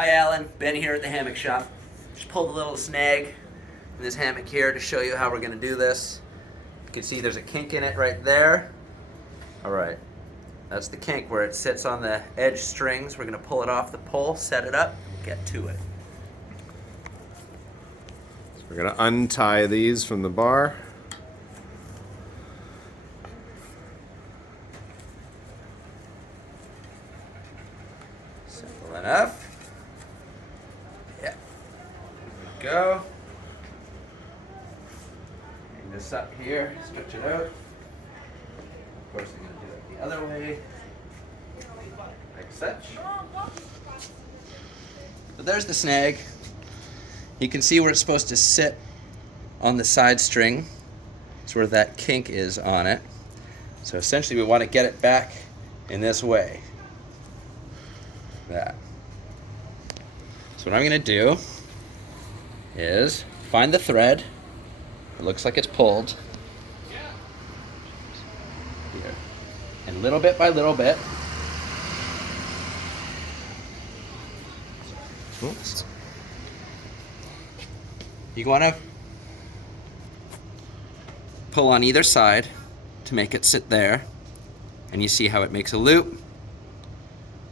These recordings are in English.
Hi Alan, Ben here at the hammock shop. Just pulled a little snag in this hammock here to show you how we're going to do this. You can see there's a kink in it right there. Alright, that's the kink where it sits on the edge strings. We're going to pull it off the pole, set it up, and get to it. So we're going to untie these from the bar. Simple enough. Yeah. There we go. Bring this up here, stretch it out. Of course, I'm going to do it the other way, like such. So there's the snag. You can see where it's supposed to sit on the side string. It's where that kink is on it. So essentially we want to get it back in this way. That. So what I'm going to do is find the thread. It looks like it's pulled. Here. And little bit by little bit. Oops. You want to pull on either side to make it sit there, and you see how it makes a loop.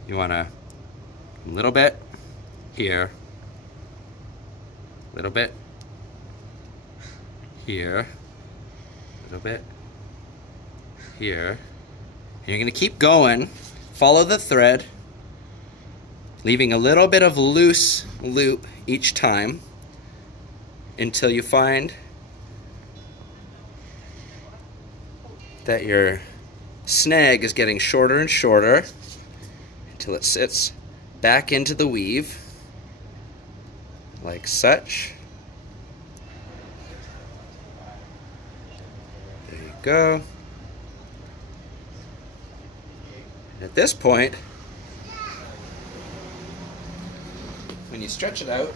You want to a little bit here, a little bit here, a little bit here, and you're going to keep going. Follow the thread, leaving a little bit of loose loop each time until you find that your snag is getting shorter and shorter until it sits back into the weave like such. There you go. At this point, when you stretch it out,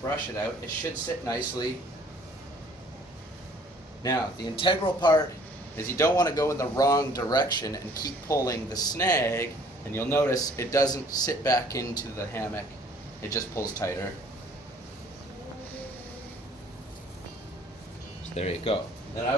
brush it out, it should sit nicely. Now, the integral part is you don't want to go in the wrong direction and keep pulling the snag, and you'll notice it doesn't sit back into the hammock, it just pulls tighter. So there you go. Then I